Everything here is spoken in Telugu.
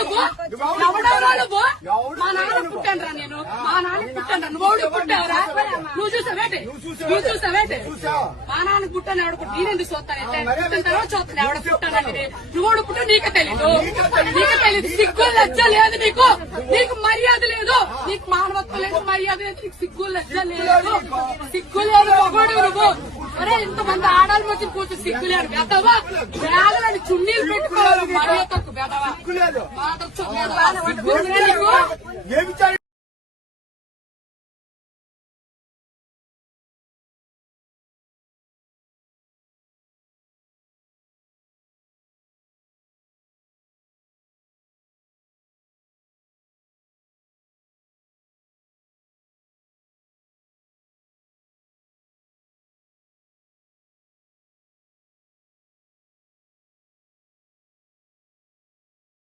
నువ్వు ఎవడెవరో నువ్వు మా నాన్న పుట్టాను నేను మా నాన్న పుట్టాను నువ్వు పుట్టావురా నువ్వు చూసావేంటి మా నాన్న పుట్టాను ఎవడ పుట్టి నేనెందుకు చూస్తానంటే పుట్టిన తర్వాత చూస్తాను ఎవడ పుట్టానంటే నువ్వు పుట్ట నీకు తెలియదు సిగ్గు లజ్జ లేదు నీకు మర్యాద లేదు నీకు మానవత్వం లేదు మర్యాద లేదు నీకు సిగ్గు లజ్జ లేదు మగోడు నువ్వు అరే ఇంతమంది ఆడాలి మధ్య కూర్చొని సిగ్గు లేదు బెదవా వేలని చున్నీలు పెట్టుకోవాలి మర్యాద తక్కువ బెదవా